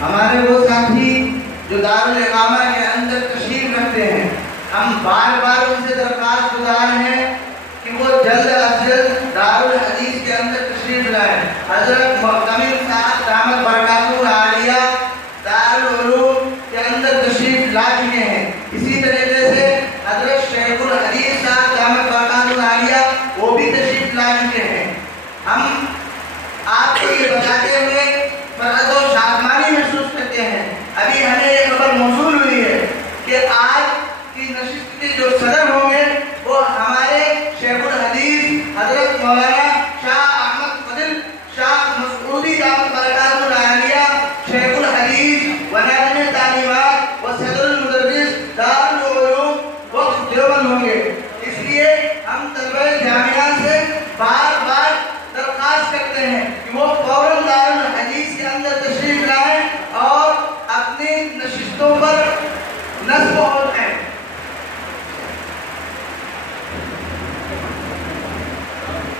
हमारे वो साथी जो दारुल इकामा के अंदर तशरीफ रखते हैं, हम बार बार उनसे दरख्वास्त गुजार हैं कि वो जल्द अज जल्द दारुल हदीस के अंदर तशरीफ लाएं। हजरत मुअत्तमिर साहब दामत बरकातुहु आलिया दारुल उलूम के अंदर तशरीफ ला चुके हैं। इसी तरीके से हजरत शेखुल हदीस साहब दामत बरकातुहु आलिया वो भी तशरीफ ला चुके हैं। हम आपको ये बताते हुए फर्हत और शादमानी महसूस करते हैं। अभी हमें ये खबर मौसूल हुई है कि आज की नशिस्त के जो सदर होंगे वो हमारे शेखुल हदीस हजरत मौलाना शाह अहमद फजल शाह मसूदी दामत बरकातुहु आलिया शेखुल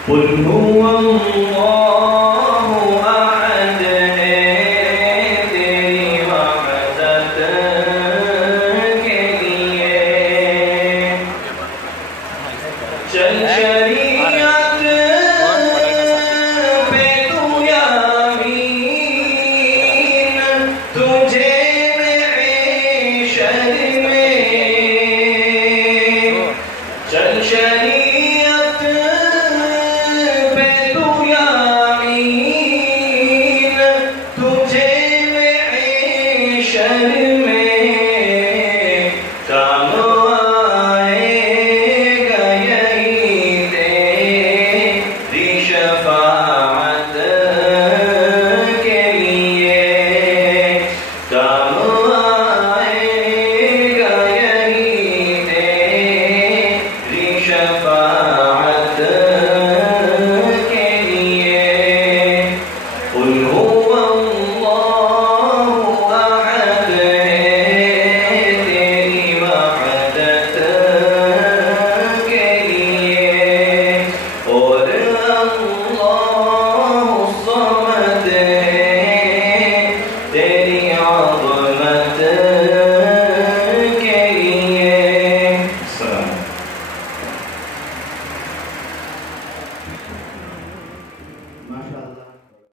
कुल हुवल्लाहु अहद है तेरी वहदत के लिए। चल शरीयत पे तू यामीन, तुझे शर में चल शरीयत पे तू यामीन, तुझे शर में काम आएगा यही तेरी शफाअत के लिए। काम शफाअत के लिए। कुल हुवल्लाहु अहद है तेरी वहदत के लिए। और अल्लाहु समद है तेरी अज़मत